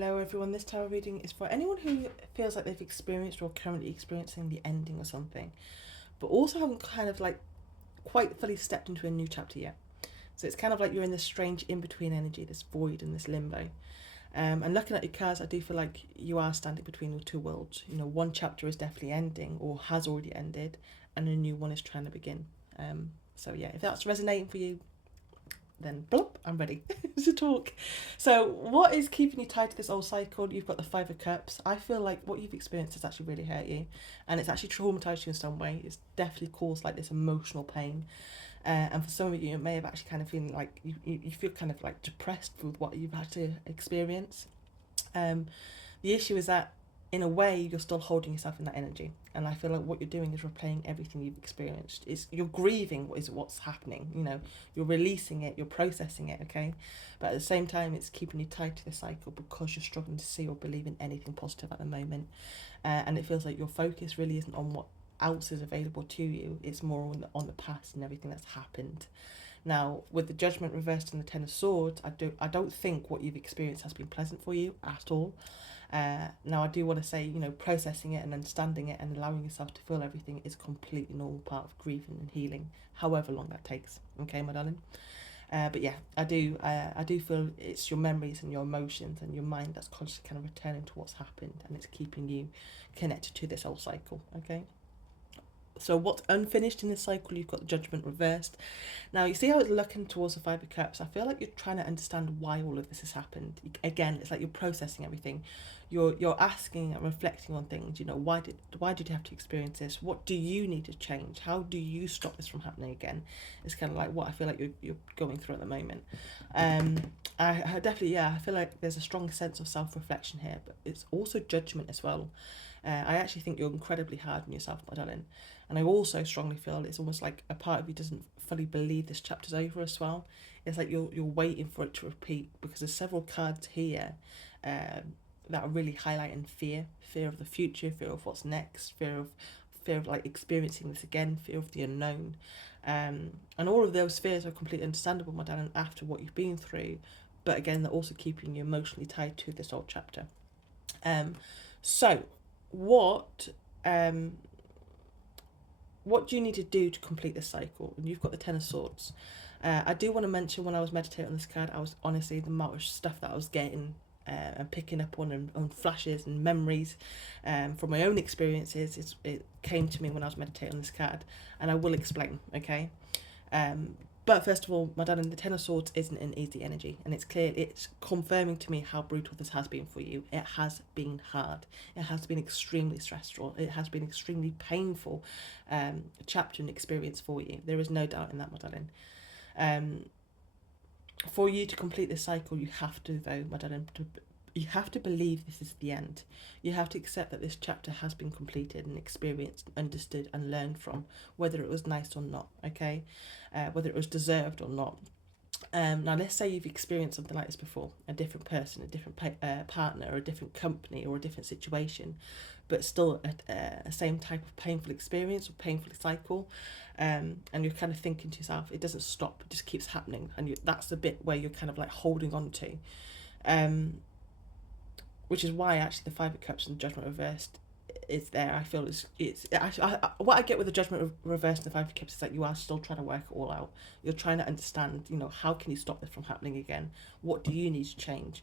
Hello everyone, this tarot reading is for anyone who feels like they've experienced or currently experiencing the ending or something, but also haven't kind of like quite fully stepped into a new chapter yet. So it's kind of like you're in this strange in-between energy, this void and this limbo. And looking at your cards, I do feel like you are standing between the two worlds. You know, one chapter is definitely ending or has already ended, and a new one is trying to begin. So yeah, if that's resonating for you, then blop, I'm ready to talk. So what is keeping you tied to this old cycle? You've got the Five of Cups. I feel like what you've experienced has actually really hurt you, and it's actually traumatized you in some way. It's definitely caused like this emotional pain, and for some of you it may have actually kind of feeling like you feel kind of like depressed with what you've had to experience. The issue is that in a way you're still holding yourself in that energy, and I feel like what you're doing is replaying everything you've experienced. You're grieving what's happening, you know, you're releasing it, you're processing it, okay, but at the same time it's keeping you tied to the cycle because you're struggling to see or believe in anything positive at the moment, and it feels like your focus really isn't on what else is available to you, it's more on the past and everything that's happened. Now, with the Judgment reversed and the Ten of Swords, I don't think what you've experienced has been pleasant for you at all. Now, I do want to say, you know, processing it and understanding it and allowing yourself to feel everything is a completely normal part of grieving and healing, however long that takes. Okay, my darling. But yeah, I do feel it's your memories and your emotions and your mind that's constantly kind of returning to what's happened, and it's keeping you connected to this whole cycle. Okay. So what's unfinished in this cycle? You've got the Judgment reversed. Now, you see how it's looking towards the Five of Cups? I feel like you're trying to understand why all of this has happened. Again, it's like you're processing everything. You're asking and reflecting on things. You know, why did you have to experience this? What do you need to change? How do you stop this from happening again? It's kind of like what I feel like you're going through at the moment. I definitely, yeah, I feel like there's a strong sense of self-reflection here, but it's also judgment as well. I actually think you're incredibly hard on yourself, my darling. And I also strongly feel it's almost like a part of you doesn't fully believe this chapter's over as well. It's like you're waiting for it to repeat, because there's several cards here that are really highlighting fear of the future, fear of what's next, fear of like experiencing this again, fear of the unknown. And all of those fears are completely understandable, my darling, after what you've been through. But again, they're also keeping you emotionally tied to this old chapter. So what do you need to do to complete this cycle? And you've got the Ten of Swords. I do want to mention, when I was meditating on this card, I was honestly, the amount of stuff that I was getting and picking up on flashes and memories from my own experiences, it came to me when I was meditating on this card, and I will explain, okay? But first of all, my darling, the Ten of Swords isn't an easy energy, and it's clear, it's confirming to me how brutal this has been for you. It has been hard. It has been extremely stressful. It has been extremely painful chapter and experience for you. There is no doubt in that, my darling. For you to complete this cycle, you have to, though, my darling, you have to believe this is the end. You have to accept that this chapter has been completed and experienced, understood and learned from, whether it was nice or not, okay? Whether it was deserved or not. Now, let's say you've experienced something like this before, a different person, a different partner, or a different company, or a different situation, but still a same type of painful experience or painful cycle, and you're kind of thinking to yourself, it doesn't stop, it just keeps happening, and that's the bit where you're kind of like holding on to, which is why actually the Five of Cups and the Judgment reversed is there. I feel what I get with the Judgment reversed and the Five of Cups is that you are still trying to work it all out. You're trying to understand, you know, how can you stop this from happening again? What do you need to change?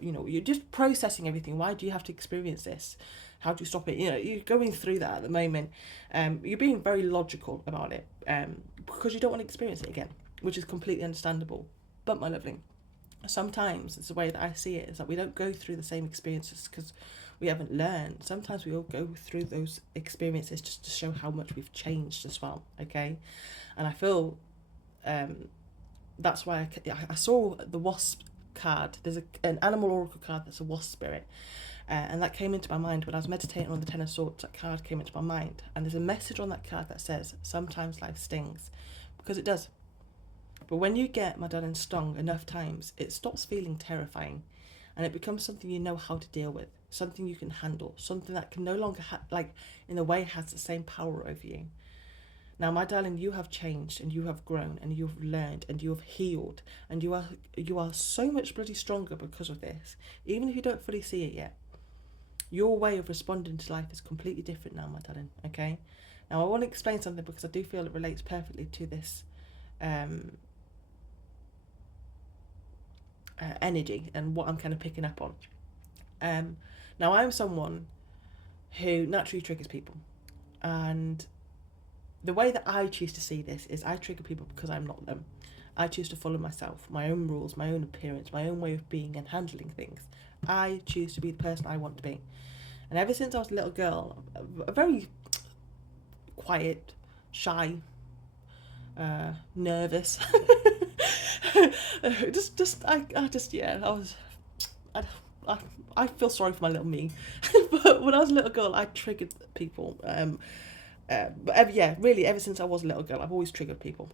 You know, you're just processing everything. Why do you have to experience this? How do you stop it? You know, you're going through that at the moment. You're being very logical about it because you don't want to experience it again, which is completely understandable. But my lovely, sometimes it's the way that I see it, is that we don't go through the same experiences because we haven't learned. Sometimes we all go through those experiences just to show how much we've changed as well, okay? And I feel that's why I saw the wasp card. There's an animal oracle card that's a wasp spirit, and that came into my mind when I was meditating on the Ten of Swords. That card came into my mind, and there's a message on that card that says, sometimes life stings, because it does. But when you get, my darling, stung enough times, it stops feeling terrifying, and it becomes something you know how to deal with, something you can handle, something that can no longer in a way has the same power over you. Now, my darling, you have changed and you have grown and you've learned and you have healed and you are so much bloody stronger because of this. Even if you don't fully see it yet, your way of responding to life is completely different now, my darling. Okay. Now, I want to explain something because I do feel it relates perfectly to this energy and what I'm kind of picking up on. Now, I'm someone who naturally triggers people, and the way that I choose to see this is I trigger people because I'm not them. I choose to follow myself, my own rules, my own appearance, my own way of being and handling things. I choose to be the person I want to be. And ever since I was a little girl, a very quiet, shy, nervous, I feel sorry for my little me. But when I was a little girl, I triggered people. Really, ever since I was a little girl, I've always triggered people.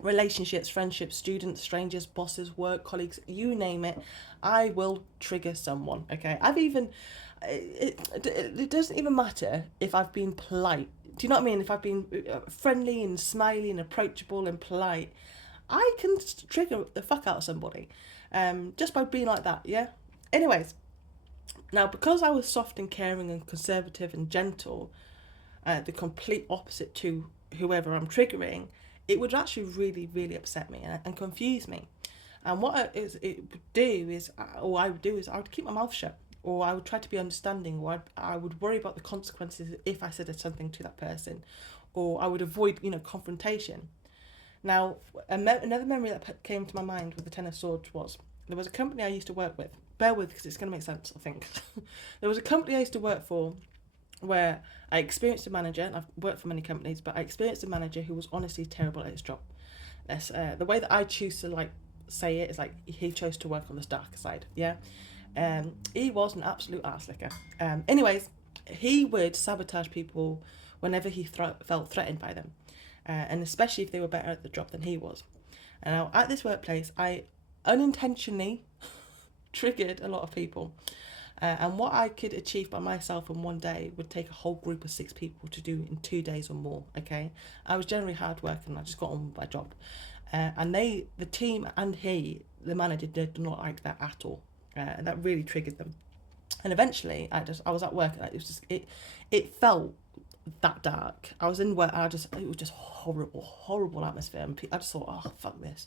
Relationships, friendships, students, strangers, bosses, work colleagues, you name it, I will trigger someone. Okay, it doesn't even matter if I've been polite. Do you know what I mean? If I've been friendly and smiley and approachable and polite, I can trigger the fuck out of somebody, just by being like that. Yeah. Anyways, now because I was soft and caring and conservative and gentle, the complete opposite to whoever I'm triggering, it would actually really, really upset me and confuse me. And what I would do is I would keep my mouth shut, or I would try to be understanding, or I would worry about the consequences if I said something to that person, or I would avoid, confrontation. Now, another memory that came to my mind with the Ten of Swords was there was a company I used to work with. Bear with, because it's going to make sense, I think. There was a company I used to work for where I experienced a manager, and I've worked for many companies, but I experienced a manager who was honestly terrible at his job. The way that I choose to say it is he chose to work on the darker side. Yeah, he was an absolute arse licker. Anyways, he would sabotage people whenever he felt threatened by them, and especially if they were better at the job than he was. And now at this workplace, I unintentionally triggered a lot of people. And what I could achieve by myself in one day would take a whole group of 6 people to do in 2 days or more. Okay, I was generally hard working. I just got on with my job, and the team and the manager, did not like that at all, and that really triggered them. And eventually, I was at work, and it felt that dark. I was in work, and it was just horrible atmosphere, and I just thought, oh fuck this,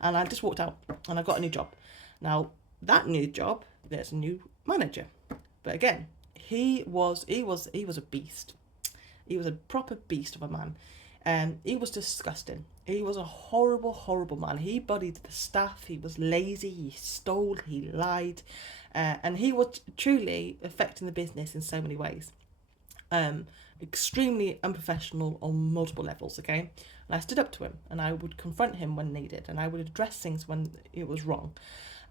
and I just walked out, and I got a new job. Now that new job, there's a new manager, but again, he was a beast. He was a proper beast of a man, and he was disgusting. He was a horrible man. He bullied the staff. He was lazy. He stole. He lied, and he was truly affecting the business in so many ways. Extremely unprofessional on multiple levels. Okay, and I stood up to him, and I would confront him when needed, and I would address things when it was wrong.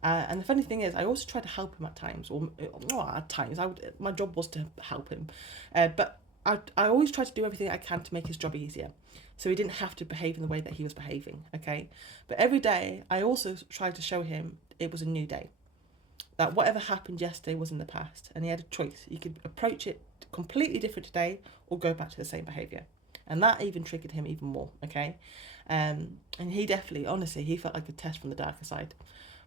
And the funny thing is, I also tried to help him at times, or not at times. My job was to help him, but I always tried to do everything I can to make his job easier, so he didn't have to behave in the way that he was behaving. Okay, but every day I also tried to show him it was a new day, that whatever happened yesterday was in the past, and he had a choice. He could approach it completely different today, or go back to the same behaviour, and that even triggered him even more. Okay, and he definitely, honestly, he felt like a test from the darker side.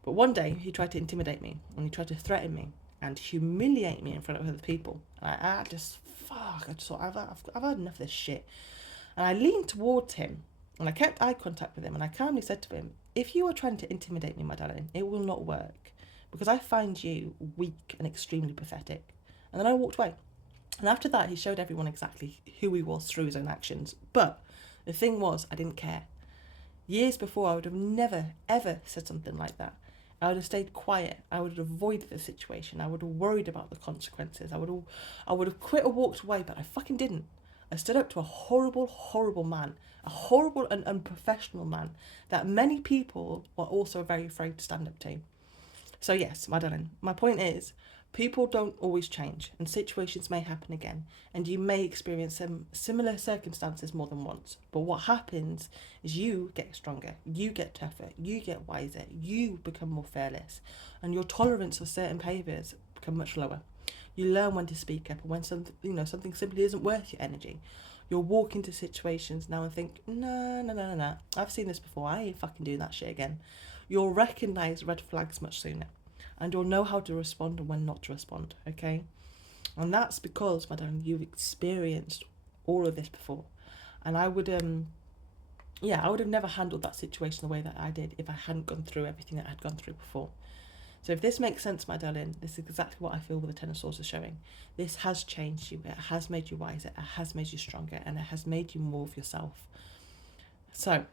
But one day he tried to intimidate me, and he tried to threaten me and humiliate me in front of other people. And I just thought, I've had enough of this shit. And I leaned towards him, and I kept eye contact with him, and I calmly said to him, if you are trying to intimidate me, my darling, it will not work, because I find you weak and extremely pathetic. And then I walked away. And after that, he showed everyone exactly who he was through his own actions. But the thing was, I didn't care. Years before, I would have never, ever said something like that. I would have stayed quiet. I would have avoided the situation. I would have worried about the consequences. I would have quit or walked away, but I fucking didn't. I stood up to a horrible man, a horrible and unprofessional man that many people were also very afraid to stand up to. So yes, my darling, my point is, people don't always change, and situations may happen again, and you may experience some similar circumstances more than once. But what happens is you get stronger, you get tougher, you get wiser, you become more fearless, and your tolerance for certain behaviours become much lower. You learn when to speak up, and when something simply isn't worth your energy. You'll walk into situations now and think, no, no, no, no, no. I've seen this before. I ain't fucking doing that shit again. You'll recognise red flags much sooner. And you'll know how to respond and when not to respond, okay? And that's because, my darling, you've experienced all of this before. And I would I would have never handled that situation the way that I did if I hadn't gone through everything that I had gone through before. So if this makes sense, my darling, this is exactly what I feel with the Ten of Swords is showing. This has changed you. It has made you wiser. It has made you stronger. And it has made you more of yourself. So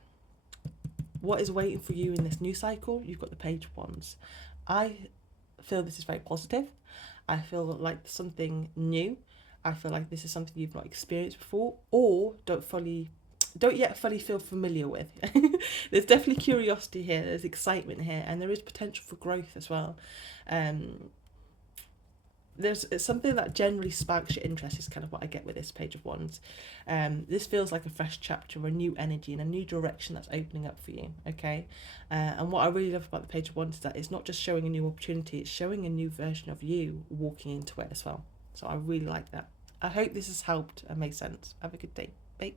what is waiting for you in this new cycle? You've got the Page of Wands. I feel this is very positive. I feel like something new. I feel like this is something you've not experienced before or don't yet fully feel familiar with. There's definitely curiosity here, there's excitement here, and there is potential for growth as well. It's something that generally sparks your interest is kind of what I get with this Page of Wands. This feels like a fresh chapter, a new energy and a new direction that's opening up for you, okay? And what I really love about the Page of Wands is that it's not just showing a new opportunity, it's showing a new version of you walking into it as well. So I really like that. I hope this has helped and made sense. Have a good day. Bye.